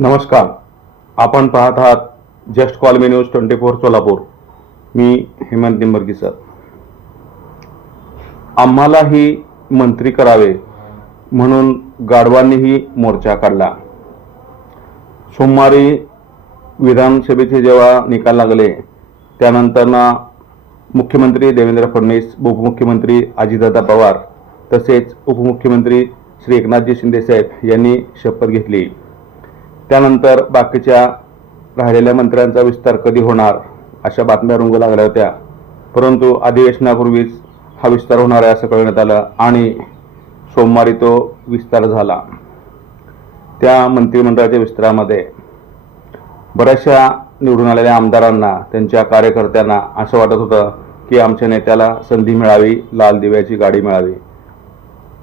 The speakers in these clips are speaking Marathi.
नमस्कार. आपण पाहत आहात just call me news twenty four Solapur. मी हेमंत निंबर्गी सर. आम्हालाही मंत्री करावे म्हणून गाढवांनीही मोर्चा काढला. सोमवारी विधानसभेचे जेव्हा निकाल लागले त्यानंतर ना मुख्यमंत्री देवेंद्र फडणवीस उपमुख्यमंत्री अजितदादा पवार तसेच उपमुख्यमंत्री श्री एकनाथजी शिंदे साहेब यांनी शपथ घेतली. त्यानंतर बाकीच्या राहिलेल्या मंत्र्यांचा विस्तार कधी होणार अशा बातम्या रंगू लागल्या होत्या. परंतु अधिवेशनापूर्वीच हा विस्तार होणार आहे असं कळवण्यात आलं आणि सोमवारी तो विस्तार झाला. त्या मंत्रिमंडळाच्या विस्तारामध्ये बऱ्याचशा निवडून आलेल्या आमदारांना त्यांच्या कार्यकर्त्यांना असं वाटत होतं की आमच्या नेत्याला संधी मिळावी लाल दिव्याची गाडी मिळावी.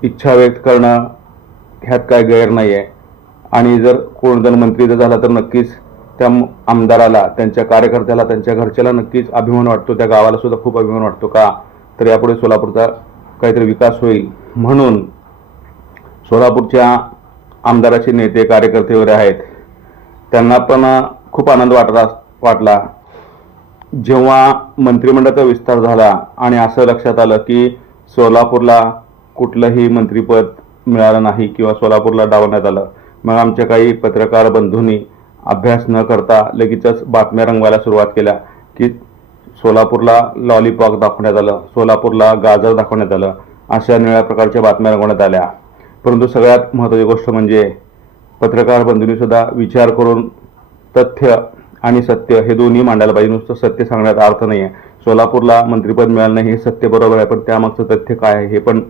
इच्छा व्यक्त करणं ह्यात काय गैर नाही आहे आणि जर कोण जर मंत्री जर झाला तर नक्कीच त्या आमदाराला त्यांच्या कार्यकर्त्याला त्यांच्या घरच्याला नक्कीच अभिमान वाटतो. त्या गावाला सुद्धा खूप अभिमान वाटतो का? तर यापुढे सोलापूरचा काहीतरी विकास होईल. म्हणून सोलापूरच्या आमदाराचे नेते कार्यकर्ते वगैरे आहेत. त्यांना पण खूप आनंद वाटला वाटला. जेव्हा मंत्रिमंडळाचा विस्तार झाला आणि असं लक्षात आलं की सोलापूरला कुठलंही मंत्रिपद मिळालं नाही किंवा सोलापूरला डावण्यात आलं मग आमच्या काही पत्रकार बंधूंनी अभ्यास न करता लगेचच बातम्या रंगवायला सुरुवात केल्या की सोलापूरला लॉलीपॉप दाखवण्यात आलं सोलापूरला गाजर दाखवण्यात आलं अशा निळ्या प्रकारच्या बातम्या रंगवण्यात आल्या. परंतु सगळ्यात महत्त्वाची गोष्ट म्हणजे पत्रकार बंधूंनीसुद्धा विचार करून तथ्य आणि सत्य हे दोन्ही मांडायला पाहिजे. नुसतं सत्य सांगण्यात अर्थ नाही आहे सोलापूरला मंत्रिपद मिळालं नाही हे सत्य बरोबर आहे पण त्यामागचं तथ्य काय आहे हे पण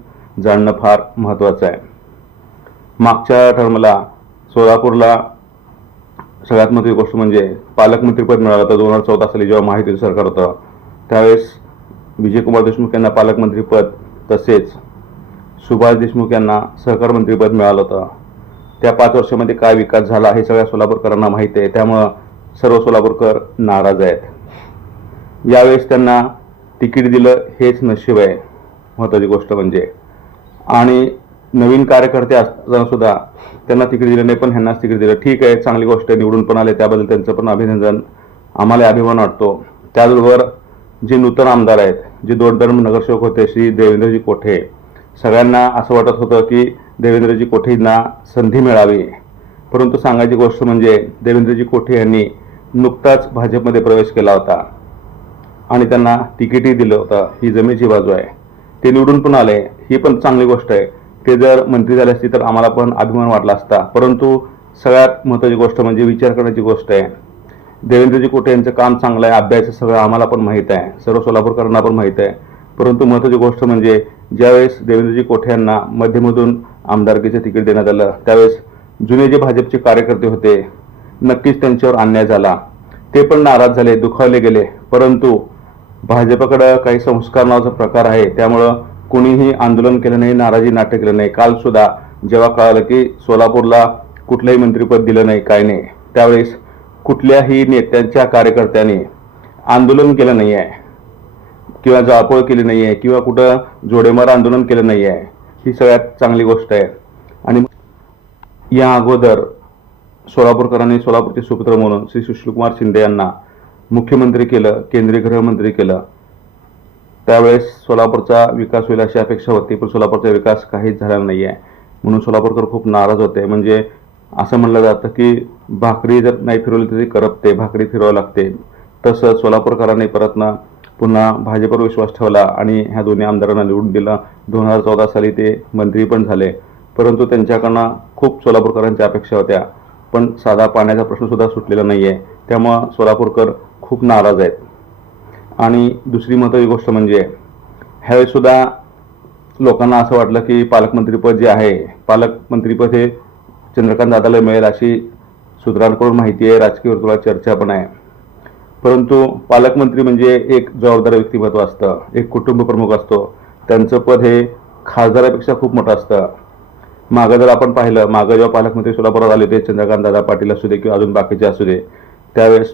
जाणणं फार महत्त्वाचं आहे. मागच्या टर्मला सोलापूरला सगळ्यात महत्त्वाची गोष्ट म्हणजे पालकमंत्रीपद मिळालं होतं. दोन हजार चौदा साली जेव्हा माहितीचं सरकार होतं त्यावेळेस विजयकुमार देशमुख यांना पालकमंत्रीपद तसेच सुभाष देशमुख यांना सहकार मंत्रीपद मिळालं होतं. त्या पाच वर्षामध्ये काय विकास झाला हे सगळ्या सोलापूरकरांना माहिती आहे. त्यामुळं सर्व सोलापूरकर नाराज आहेत. यावेळेस त्यांना तिकीट दिलं हेच नशीब आहे. महत्त्वाची गोष्ट म्हणजे. आणि नवीन कार्यकर्ते असताना सुद्धा त्यांना तिकडे दिलं नाही पण ह्यांनाच तिकडे दिलं. ठीक आहे चांगली गोष्ट आहे निवडून पण आले त्याबद्दल त्यांचं पण अभिनंदन. आम्हाला अभिमान वाटतो. त्याचबरोबर जे नूतन आमदार आहेत जे दोडधर्म नगरसेवक होते श्री देवेंद्रजी कोठे सगळ्यांना असं वाटत होतं की देवेंद्रजी कोठेंना संधी मिळावी. परंतु सांगायची गोष्ट म्हणजे देवेंद्रजी कोठे यांनी नुकताच भाजपमध्ये प्रवेश केला होता. आणि त्यांना तिकीटही दिलं होतं. ही जमेची बाजू आहे. ते निवडून पण आले. ही पण चांगली गोष्ट आहे. ते जर मंत्री झाले असते तर आम्हाला पण अभिमान वाटला असता. परंतु सगळ्यात महत्त्वाची गोष्ट म्हणजे विचार करण्याची गोष्ट आहे. देवेंद्रजी कोटे यांचं काम चांगलं आहे अभ्यास सगळं आम्हाला पण माहीत आहे. सर्व सोलापूरकरांना पण माहीत आहे. परंतु महत्त्वाची गोष्ट म्हणजे ज्यावेळेस देवेंद्रजी कोठे यांना मध्यमधून आमदारकीचं तिकीट देण्यात आलं त्यावेळेस जुने जे भाजपचे कार्यकर्ते होते नक्कीच त्यांच्यावर अन्याय झाला. ते पण नाराज झाले दुखावले गेले. परंतु भाजपकडं काही संस्कार नावाचा प्रकार आहे त्यामुळं कुणीही आंदोलन केलं नाही नाराजी नाट्य केलं नाही. काल सुद्धा जेव्हा कळालं की सोलापूरला कुठलंही मंत्रिपद दिलं नाही काय नाही त्यावेळेस कुठल्याही नेत्यांच्या कार्यकर्त्यांनी आंदोलन केलं नाही आहे किंवा जाळपोळ केली नाही आहे किंवा कुठं जोडेमार आंदोलन केलं नाही आहे ही सगळ्यात चांगली गोष्ट आहे. आणि या अगोदर सोलापूरकरांनी सोलापूरचे सुपुत्र म्हणून श्री सुशीलकुमार शिंदे यांना मुख्यमंत्री केलं केंद्रीय गृहमंत्री केलं. त्यावेळेस सोलापूरचा विकास होईल अशी अपेक्षा होती पण सोलापूरचा विकास काहीच झालेला नाही आहे म्हणून सोलापूरकर खूप नाराज होते. म्हणजे असं म्हणलं जातं की भाकरी जर नाही फिरवली तरी करपते भाकरी फिरवावं लागते. तसं सोलापूरकरांनी परत ना पुन्हा भाजपवर विश्वास ठेवला आणि ह्या दोन्ही आमदारांना निवडून दिलं. दोन हजार चौदा साली ते मंत्री पण झाले. परंतु त्यांच्याकडनं खूप सोलापूरकरांच्या अपेक्षा होत्या. पण साधा पाण्याचा प्रश्नसुद्धा सुटलेला नाही आहे त्यामुळं सोलापूरकर खूप नाराज आहेत. आणि दुसरी महत्त्वाची गोष्ट म्हणजे ह्यावेळीसुद्धा लोकांना असं वाटलं की पालकमंत्रीपद जे आहे पालकमंत्रीपद हे चंद्रकांत दादाला मिळेल अशी सूत्रांकडून माहिती आहे राजकीय वर्तुळात चर्चा पण आहे. परंतु पालकमंत्री म्हणजे एक जबाबदार व्यक्तिमत्व असतं एक कुटुंब प्रमुख असतो. त्यांचं पद हे खासदारापेक्षा खूप मोठं असतं. मागं जर आपण पाहिलं मागं जेव्हा पालकमंत्री सोलापुरात आले होते चंद्रकांत दादा पाटील असू दे किंवा अजून बाकीचे असू दे त्यावेळेस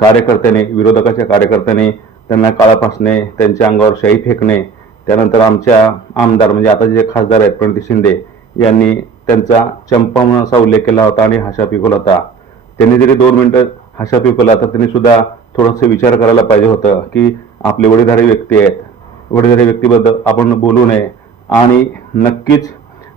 कार्यकर्त्याने विरोधकाच्या कार्यकर्त्याने त्यांना काळा फासणे त्यांच्या अंगावर शाई फेकणे त्यानंतर आमच्या आमदार म्हणजे आता जे खासदार आहेत प्रणिती शिंदे यांनी त्यांचा चंपा म्हणून असा उल्लेख केला होता आणि हाशा पिकवला होता. त्यांनी जरी दोन मिनटं हाशा पिकवला तर त्यांनी सुद्धा थोडंसं विचार करायला पाहिजे होतं की आपले वडीलधारी व्यक्ती आहेत. वडीलधारी व्यक्तीबद्दल आपण बोलू नये. आणि नक्कीच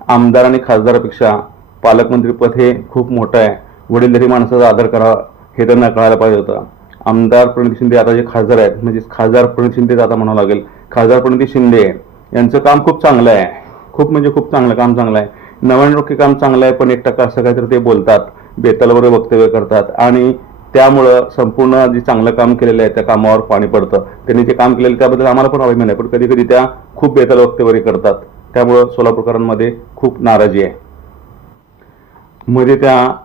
आमदार आणि खासदारापेक्षा पालकमंत्रीपद हे खूप मोठं आहे. वडीलधारी माणसाचा आदर करावा. हे त्यांना कळायला पाहिजे होतं. आमदार प्रणित शिंदे आता जे खासदार आहेत म्हणजे खासदार प्रणित शिंदे आता म्हणावं लागेल. खासदार प्रणित शिंदे यांचं काम खूप चांगलं आहे. खूप म्हणजे खूप चांगलं काम चांगलं आहे. नव्याण्णव टक्के काम चांगलं आहे पण एक टक्का असं काहीतरी ते बोलतात. बेतालवर वक्तव्य करतात. आणि त्यामुळं संपूर्ण जे चांगलं काम केलेलं आहे त्या कामावर पाणी पडतं. त्यांनी जे काम केलेलं त्याबद्दल आम्हाला पण अभिमान आहे. पण कधी कधी त्या खूप बेताल वक्तव्य करतात. त्यामुळं सोलापूरकरांमध्ये खूप नाराजी आहे. मध्ये त्या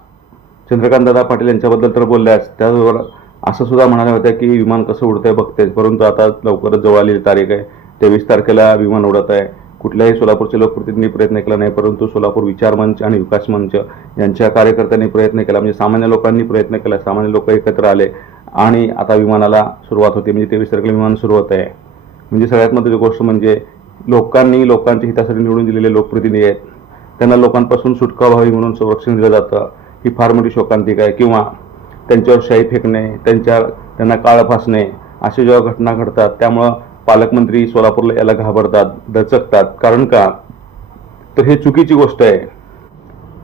चंद्रकांतदादा पाटील यांच्याबद्दल तर बोलल्याच त्याचबरोबर असं सुद्धा म्हणाल्या होत्या की विमान कसं उडतंय बघते. परंतु आता लवकरच जवळ आलेली तारीख आहे. तेवीस तारखेला विमान उडत आहे. कुठल्याही सोलापूरचे लोकप्रतिनिधी प्रयत्न केला नाही परंतु सोलापूर विचार मंच आणि विकास मंच यांच्या कार्यकर्त्यांनी प्रयत्न केला. म्हणजे सामान्य लोकांनी प्रयत्न केला. सामान्य लोक एकत्र आले आणि आता विमानाला सुरुवात होते. म्हणजे तेवीस तारखेला विमान सुरू होत आहे. म्हणजे सगळ्यात महत्त्वाची गोष्ट म्हणजे लोकांनी लोकांच्या हितासाठी निवडून दिलेले लोकप्रतिनिधी आहेत. त्यांना लोकांपासून सुटका व्हावी म्हणून संरक्षण दिलं जातं. ही फार मोठी शोकांतिका आहे. किंवा त्यांच्यावर शाई फेकणे त्यांच्या त्यांना काळ फासणे अशा जेव्हा घटना घडतात त्यामुळं पालकमंत्री सोलापूरला याला घाबरतात दचकतात. कारण का? तर हे चुकीची गोष्ट आहे.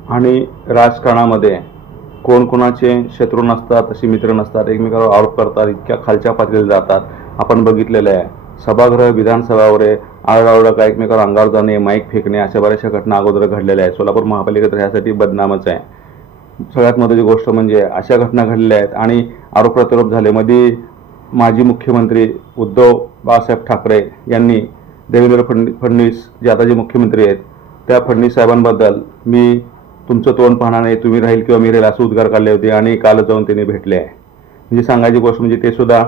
आणि राजकारणामध्ये कोण कोणाचे शत्रू नसतात असे मित्र नसतात एकमेकावर आरोप करतात इतक्या खालच्या पातळीला जातात. आपण बघितलेलं आहे. सभागृह विधानसभावर आरडाओरडा का एकमेकावर अंगावर जाणे माईक फेकणे अशा बऱ्याचशा घटना अगोदर घडलेल्या आहेत. सोलापूर महापालिका तर ह्यासाठी बदनामच आहे. सगळ्यात महत्त्वाची गोष्ट म्हणजे अशा घटना घडलेल्या आहेत आणि आरोप प्रत्यारोप झाले. मध्ये माजी मुख्यमंत्री उद्धव बाळासाहेब ठाकरे यांनी देवेंद्र फड फडणवीस जे आता जे मुख्यमंत्री आहेत त्या फडणवीस साहेबांबद्दल मी तुमचं तोंड पाहणार नाही तुम्ही राहील किंवा मी राहील असं उद्गार काढले होते आणि काल जाऊन त्यांनी भेटले आहे. म्हणजे सांगायची गोष्ट म्हणजे ते सुद्धा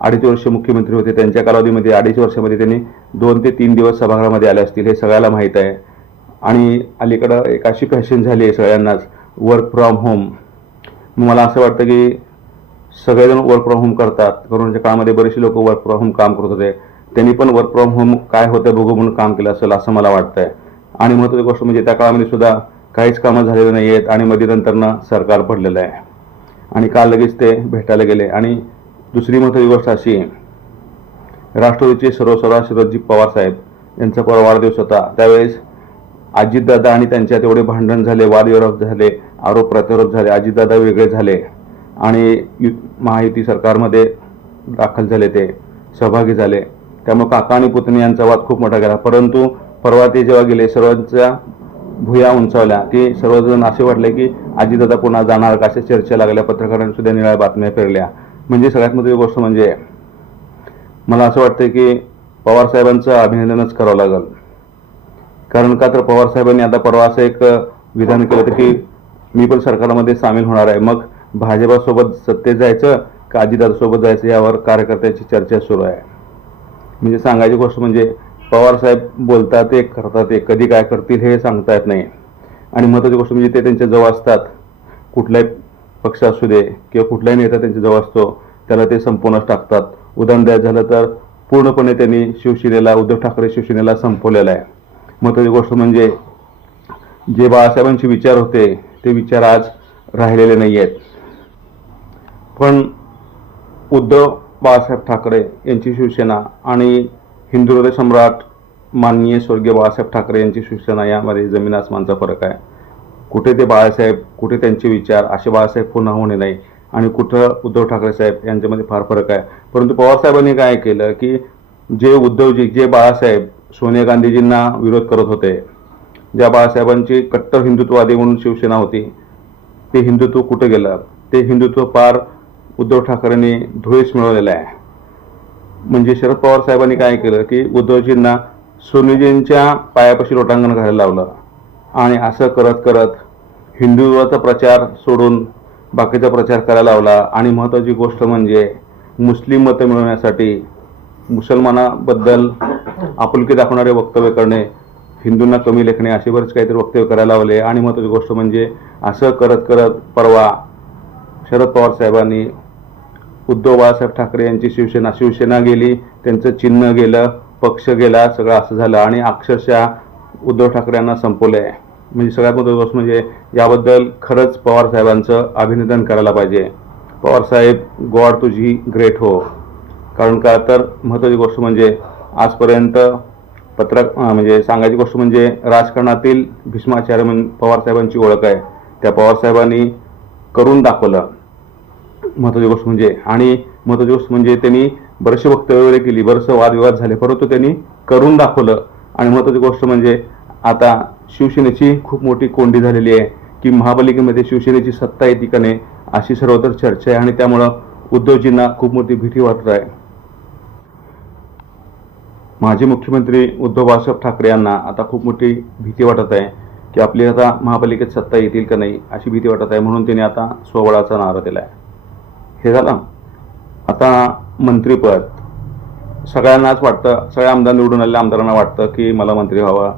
अडीच वर्ष मुख्यमंत्री होते. त्यांच्या कालावधीमध्ये अडीच वर्षामध्ये त्यांनी दोन ते तीन दिवस सभागृहामध्ये आले असतील हे सगळ्याला माहीत आहे. आणि अलीकडं एक अशी फॅशन झाली आहे सगळ्यांनाच वर्क फ्रॉम होम मला असं वाटतं की सगळेजण वर्क फ्रॉम होम करतात. कोरोनाच्या काळामध्ये बरेचसे लोक वर्क फ्रॉम होम काम करत होते. त्यांनी पण वर्क फ्रॉम होम काय होतं बघू म्हणून काम केलं असेल असं मला वाटतंय. आणि महत्त्वाची गोष्ट म्हणजे त्या काळामध्ये सुद्धा काहीच कामं झालेली नाही आहेत आणि मध्ये नंतरनं सरकार पडलेलं आहे. आणि काल लगेच ते भेटायला गेले. आणि दुसरी महत्त्वाची गोष्ट अशी राष्ट्रवादीचे सर्वसर्वा शरदजी पवार साहेब यांचा परवा वाढदिवस होता. त्यावेळेस अजितदादा आणि त्यांच्या तेवढे भांडण झाले वादविरोध झाले आरोप प्रत्यारोप झाले अजितदादा वेगळे झाले आणि यु महायुती सरकारमध्ये दाखल झाले ते सहभागी झाले. त्यामुळे काका आणि पुतणी यांचा वाद खूप मोठा गेला. परंतु परवा ते जेव्हा गेले सर्वांच्या भुया उंचावल्या. की सर्वजण असे वाटले की अजितदादा पुन्हा जाणार का अशा चर्चा लागल्या पत्रकारांनी सुद्धा निळ्या बातम्या फिरल्या म्हणजे सगळ्यात मोठी गोष्ट म्हणजे मला असं वाटतं की पवार साहेबांचं अभिनंदनच करावं लागेल. कारण का तर पवार साहेबांनी आता परवा असं एक विधान केलं होतं की मी पण सरकारमध्ये सामील होणार आहे. मग भाजपासोबत सत्तेत जायचं का अजितदादासोबत जायचं यावर कार्यकर्त्यांची चर्चा सुरू आहे. म्हणजे सांगायची गोष्ट म्हणजे पवार साहेब बोलतात एक करतात एक कधी काय करतील हे सांगता येत नाही. आणि महत्त्वाची गोष्ट म्हणजे ते त्यांच्या जवळ असतात. कुठलाही पक्ष असू दे किंवा कुठलाही नेता त्यांच्या जवळ असतो त्याला ते संपूर्णच टाकतात. उदाहरण द्यायचं झालं तर पूर्णपणे त्यांनी शिवसेनेला उद्धव ठाकरे शिवसेनेला संपवलेलं आहे. महत्त्वाची गोष्ट म्हणजे जे बाळासाहेबांचे विचार होते ते विचार आज राहिलेले नाही आहेत पण उद्धव बाळासाहेब ठाकरे यांची शिवसेना आणि हिंदू हृदय सम्राट माननीय स्वर्गीय बाळासाहेब ठाकरे यांची शिवसेना यामध्ये जमीन आसमानचा फरक आहे. कुठे ते बाळासाहेब कुठे त्यांचे विचार असे बाळासाहेब पुन्हा होणे नाही आणि कुठं उद्धव ठाकरे साहेब यांच्यामध्ये फार फरक आहे. परंतु पवारसाहेबांनी काय केलं की जे उद्धवजी जे बाळासाहेब सोनिया गांधीजींना विरोध करत होते. ज्या बाळासाहेबांची कट्टर हिंदुत्ववादी म्हणून शिवसेना होती ते हिंदुत्व कुठं गेलं? ते हिंदुत्व पार उद्धव ठाकरेंनी धुळीस मिळवलेलं आहे. म्हणजे शरद पवार साहेबांनी काय केलं की उद्धवजींना सोनीजींच्या पायापाशी लोटांगण घालायला लावलं आणि असं करत करत हिंदुत्वाचा प्रचार सोडून बाकीचा प्रचार करायला लावला. आणि महत्त्वाची गोष्ट म्हणजे मुस्लिम मतं मिळवण्यासाठी मुसलमानाबद्दल आपुलकी दाखवणारे वक्तव्य करणे हिंदूंना कमी लेखणे असे बरेच काहीतरी वक्तव्य करायला लावले आणि महत्त्वाची गोष्ट म्हणजे असं करत करत परवा शरद पवार साहेबांनी उद्धव बाळासाहेब ठाकरे यांची शिवसेना शिवसेना गेली त्यांचं चिन्ह गेलं पक्ष गेला सगळं असं झालं आणि अक्षरशः उद्धव ठाकरे यांना संपवलं आहे. म्हणजे सगळ्यात महत्त्वाची गोष्ट म्हणजे याबद्दल खरंच पवार साहेबांचं अभिनंदन करायला पाहिजे. पवार साहेब गॉड तुझी ग्रेट हो. कारण का? तर महत्त्वाची गोष्ट म्हणजे आजपर्यंत पत्रक म्हणजे सांगायची गोष्ट म्हणजे राजकारणातील भीष्माचार्य म्हणून पवारसाहेबांची ओळख आहे. त्या पवारसाहेबांनी करून दाखवलं. महत्त्वाची गोष्ट म्हणजे आणि महत्त्वाची गोष्ट म्हणजे त्यांनी बरेचसे वक्तव्य वगैरे केली बरेचसे वादविवाद झाले परंतु त्यांनी करून दाखवलं. आणि महत्त्वाची गोष्ट म्हणजे आता शिवसेनेची खूप मोठी कोंडी झालेली आहे की महापालिकेमध्ये शिवसेनेची सत्ता येते का नाही अशी सर्वत्र चर्चा आहे आणि त्यामुळं उद्धवजींना खूप मोठी भीती वाटत आहे. माजी मुख्यमंत्री उद्धव बाळासाहेब ठाकरे यांना आता खूप मोठी भीती वाटत आहे की आपली आता महापालिकेत सत्ता येतील का नाही अशी भीती वाटत आहे म्हणून त्यांनी आता स्वबळाचा नारा दिला आहे हे झालं. आता मंत्रीपद. सगळ्यांनाच वाटतं सगळ्या आमदार निवडून आलेल्या आमदारांना वाटतं की मला मंत्री व्हावं.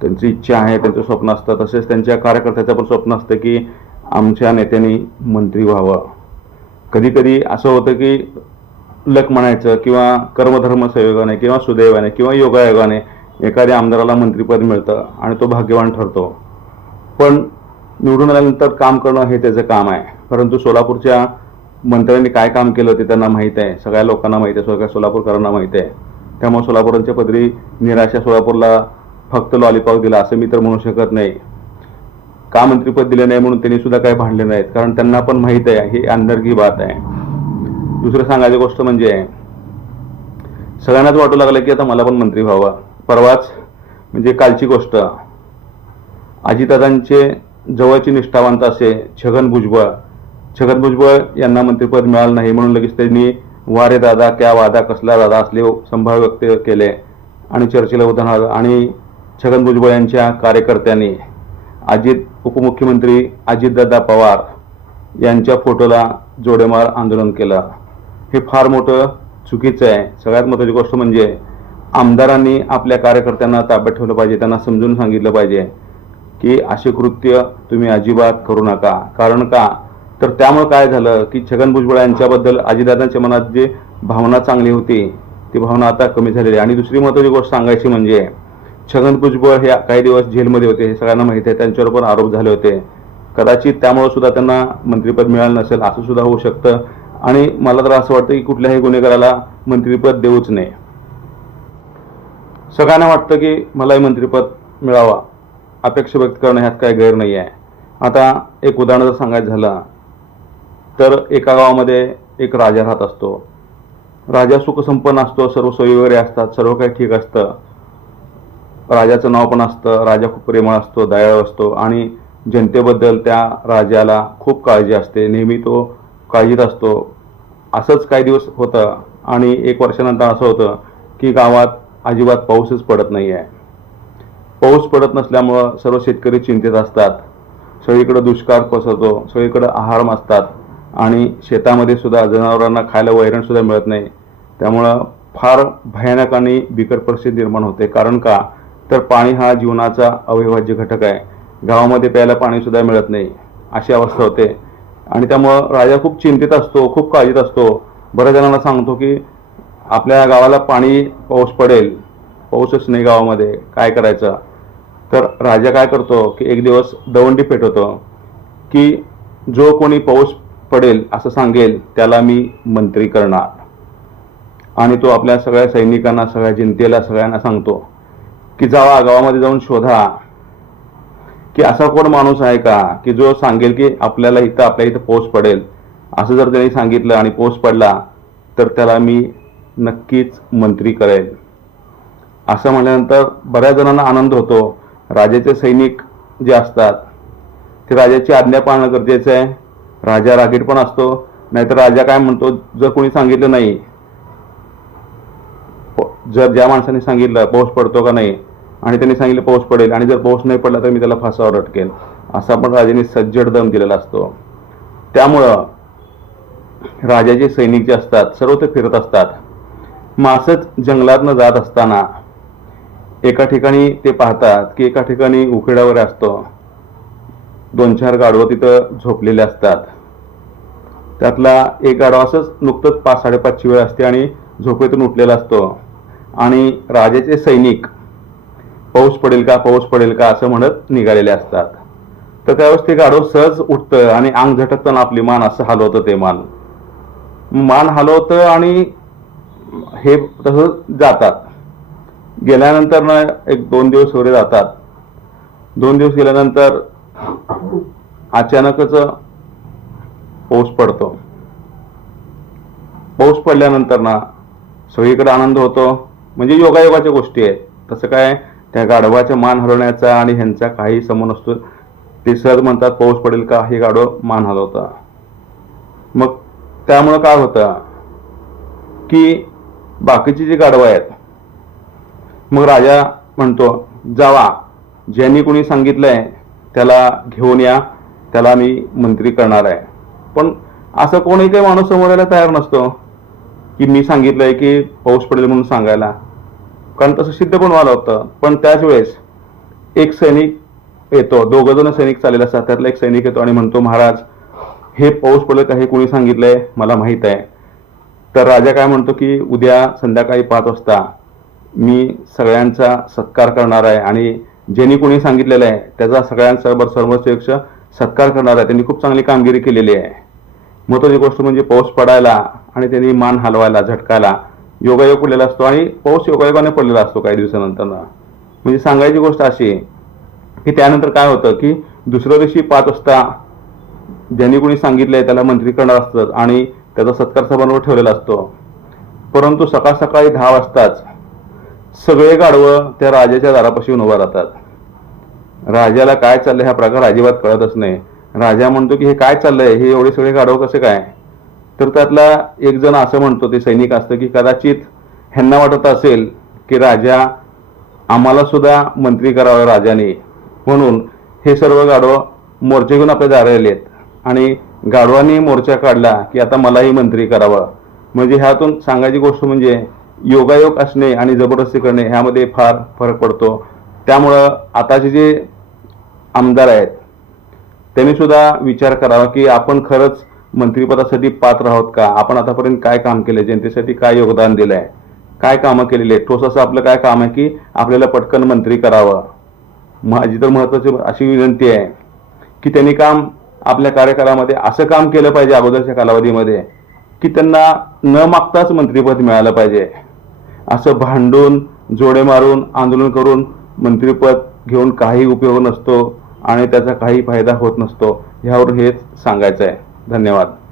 त्यांची इच्छा आहे त्यांचं स्वप्न असतं. तसेच त्यांच्या कार्यकर्त्याचं पण स्वप्न असतं की आमच्या नेत्यांनी मंत्री व्हावं. कधीकधी असं होतं की लक म्हणायचं किंवा कर्मधर्म संयोगाने किंवा सुदैवाने किंवा योगायोगाने एखाद्या आमदाराला मंत्रिपद मिळतं आणि तो भाग्यवान ठरतो. पण निवडून आल्यानंतर काम करणं हे त्याचं काम आहे. परंतु सोलापूरच्या मंत्र्यांनी काय काम केलं ते त्यांना माहीत आहे. सगळ्या लोकांना माहीत आहे. सगळ्या सोलापूरकरांना माहीत आहे. त्यामुळे सोलापूरांच्या पदरी निराशा सोलापूरला फक्त लॉलीपॉप दिला असं मी तर म्हणू शकत नाही. का मंत्रिपद दिलं नाही म्हणून त्यांनी सुद्धा काही भांडले नाहीत. कारण त्यांना पण माहीत आहे. ही अंदरगी बात आहे. दुसरं सांगायची गोष्ट म्हणजे सगळ्यांनाच वाटू लागलं की आता मला पण मंत्री व्हावं. परवाच म्हणजे कालची गोष्ट. अजितदादांचे जवळचे निष्ठावंत असे छगन भुजबळ. छगन भुजबळ यांना मंत्रिपद मिळालं नाही म्हणून लगेच त्यांनी वारे दादा क्या वादा कसला दादा असले संभाव्य व्यक्त केले आणि चर्चेला उदाहरण आलं. आणि छगन भुजबळ यांच्या कार्यकर्त्यांनी अजित उपमुख्यमंत्री अजितदादा पवार यांच्या फोटोला जोडेमार आंदोलन केलं. हे फार मोठं चुकीचं आहे. सगळ्यात महत्त्वाची गोष्ट म्हणजे आमदारांनी आपल्या कार्यकर्त्यांना ताब्यात ठेवलं पाहिजे त्यांना समजून सांगितलं पाहिजे की असे कृत्य तुम्ही अजिबात करू नका. कारण का? तर त्यामुळे काय झालं की छगन भुजबळ यांच्याबद्दल अजितदादांच्या मनात जे भावना चांगली होती ती भावना आता कमी झालेली आहे. आणि दुसरी महत्त्वाची गोष्ट सांगायची म्हणजे छगन भुजबळ हे काही दिवस जेलमध्ये होते हे सगळ्यांना माहिती आहे. त्यांच्यावर पण आरोप झाले होते. कदाचित त्यामुळं सुद्धा त्यांना मंत्रिपद मिळालं नसेल असं सुद्धा होऊ शकतं. आणि मला तर असं वाटतं की कुठल्याही गुन्हेगाराला मंत्रिपद देऊच नये. सगळ्यांना वाटतं की मलाही मंत्रिपद मिळावा. अपेक्षा व्यक्त करणं ह्यात काही गैर नाही आहे आता एक उदाहरण जर सांगायचं झालं तर एका गावामध्ये एक राजा राहत असतो. राजा सुखसंपन्न असतो सर्व सोयी वगैरे असतात सर्व काही ठीक असतं. राजाचं नाव पण असतं राजा खूप प्रेमळ असतो दयाळ असतो आणि जनतेबद्दल त्या राजाला खूप काळजी असते. नेहमी तो काळजीत असतो. असंच काही दिवस होतं आणि एक वर्षानंतर असं होतं की गावात अजिबात पाऊसच पडत नाही आहे पाऊस पडत नसल्यामुळं सर्व शेतकरी चिंतेत असतात. सगळीकडं दुष्काळ पसरतो सगळीकडं आहार मासतात आणि शेतामध्ये सुद्धा जनावरांना खायला वैरणसुद्धा मिळत नाही. त्यामुळं फार भयानक आणि बिकट परिस्थिती निर्माण होते. कारण का? तर पाणी हा जीवनाचा अविभाज्य घटक आहे. गावामध्ये प्यायला पाणीसुद्धा मिळत नाही. अशी अवस्था होते. आणि त्यामुळं राजा खूप चिंतित असतो खूप काळजीत असतो. बऱ्याच जणांना सांगतो की आपल्या गावाला पाणी पाऊस पडेल पाऊसच नाही गावामध्ये काय करायचं? तर राजा काय करतो की एक दिवस दवंडी पेटवतो की जो कोणी पाऊस पडेल असं सांगेल त्याला मी मंत्री करणार. आणि तो आपल्या सगळ्या सैनिकांना सगळ्या जनतेला सगळ्यांना सांगतो की जावा गावामध्ये जाऊन शोधा. की असा कोण माणूस आहे का की जो सांगेल की आपल्याला इथं आपल्या इथं पोस्ट पडेल? असं जर त्यांनी सांगितलं आणि पोस्ट पडला तर त्याला मी नक्कीच मंत्री करेल. असं म्हणल्यानंतर बऱ्याच जणांना आनंद होतो. राजाचे सैनिक जे असतात ते राजाची आज्ञा पाळणं गरजेचं आहे. राजा रागीट पण असतो. नाहीतर राजा काय म्हणतो जर कोणी सांगितलं नाही जर ज्या माणसाने सांगितलं पाऊस पडतो का नाही आणि त्यांनी सांगितलं पाऊस पडेल आणि जर पाऊस नाही पडला तर मी त्याला फासावर अटकेल असा पण राजाने सज्जड दम दिलेला असतो. त्यामुळं राजाचे सैनिक जे असतात सर्व ते फिरत असतात. मासच जंगलातनं जात असताना एका ठिकाणी ते पाहतात की एका ठिकाणी उकिडावर असतो. दोन चार गाढवं तिथं झोपलेले असतात. त्यातला एक गाढवा असंच नुकतंच पाच साडेपाचची वेळ असते आणि झोपेतून उठलेला असतो. आणि राजाचे सैनिक पाऊस पडेल का पाऊस पडेल का असं म्हणत निघालेले असतात. तर त्यावेळेस ते गाढव सहज उठतं आणि अंग झटकताना आपली मान असं हलवतं ते मान. मान हलवतं आणि हे तसं जातात. गेल्यानंतर ना एक दोन दिवस वगैरे जातात. दोन दिवस गेल्यानंतर अचानकच पाऊस पडतो. पाऊस पडल्यानंतर ना सगळीकडे आनंद होतो. म्हणजे योगायोगाच्या गोष्टी आहेत. तसं काय त्या गाढवाच्या मान हलवण्याचा आणि ह्यांचा काही संबंध नसतो. ते सहज म्हणतात पाऊस पडेल का? हे गाढव मान हलवता. मग त्यामुळं काय होतं? की बाकीची जी गाढवं आहेत मग राजा म्हणतो जावा ज्यांनी कोणी सांगितलंय त्याला घेऊन या त्याला मी मंत्री करणार आहे. पण असं कोणी काही माणूस समोर यायला तयार नसतो की मी सांगितलंय की पाऊस पडेल म्हणून सांगायला. कारण तसं सिद्ध पण व्हायला होतं. पण त्याच वेळेस एक सैनिक येतो दोघं जण सैनिक चाललेले असतात. त्यातला एक सैनिक येतो आणि म्हणतो महाराज हे पाऊस पडलं का हे कोणी सांगितलंय? मला माहीत आहे. तर राजा काय म्हणतो की उद्या संध्याकाळी पाच वाजता मी सगळ्यांचा सत्कार करणार आहे आणि ज्यांनी कोणी सांगितलेलं आहे त्याचा सगळ्यांसोबत सर्वश्रेष्ठ सत्कार करणार आहे. त्यांनी खूप चांगली कामगिरी केलेली आहे. महत्वाची गोष्ट म्हणजे पाऊस पडायला आणि त्यांनी मान हलवायला झटकायला. योगायोग पडलेला असतो आणि पाऊस योगायोगाने पडलेला असतो काही दिवसानंतर म्हणजे सांगायची गोष्ट अशी आहे की त्यानंतर काय होतं की दुसऱ्या दिवशी पाच वाजता ज्यांनी कोणी सांगितलंय त्याला मंत्री करणार असतात आणि त्याचा सत्कार सभांवर ठेवलेला असतो. परंतु सकाळ सकाळी दहा वाजताच सगळे गाढवं त्या राजाच्या दारापाशी उभा राहतात. राजाला काय चाललंय हा प्रकार अजिबात कळतच नाही. राजा म्हणतो की हे काय चाललंय? हे एवढे सगळे गाढव कसे काय? तर त्यातला एक जण असं म्हणतो ते सैनिक असतं की कदाचित ह्यांना वाटत असेल की राजा आम्हाला सुद्धा मंत्री करावं राजाने. म्हणून हे सर्व गाढव मोर्चे घेऊन आपल्या दारा आहेत आणि गाढवांनी मोर्चा काढला की आता मलाही मंत्री करावं. म्हणजे ह्यातून सांगायची गोष्ट म्हणजे योगायोग असणे आणि जबरदस्ती करणे ह्यामध्ये फार फरक पडतो. त्यामुळं आताचे जे आमदार आहेत त्यांनी सुद्धा विचार करावा की आपण खरंच मंत्रिपदासाठी पात्र आहोत का? आपण आतापर्यंत काय काम केले जनतेसाठी काय योगदान दिलंय? काय कामं केलेली आहेत? ठोस असं आपलं काय काम आहे की आपल्याला पटकन मंत्री करावं? माझी तर महत्वाची अशी विनंती आहे की त्यांनी काम आपल्या कार्यकाळामध्ये असं काम केलं पाहिजे अगोदरच्या कालावधीमध्ये की त्यांना न मागताच मंत्रिपद मिळालं पाहिजे. असं भांडून जोडे मारून आंदोलन करून मंत्रिपद घेऊन काही उपयोग नसतो आणि त्याचा काही फायदा होत नसतो. ह्यावर हेच सांगायचं आहे धन्यवाद.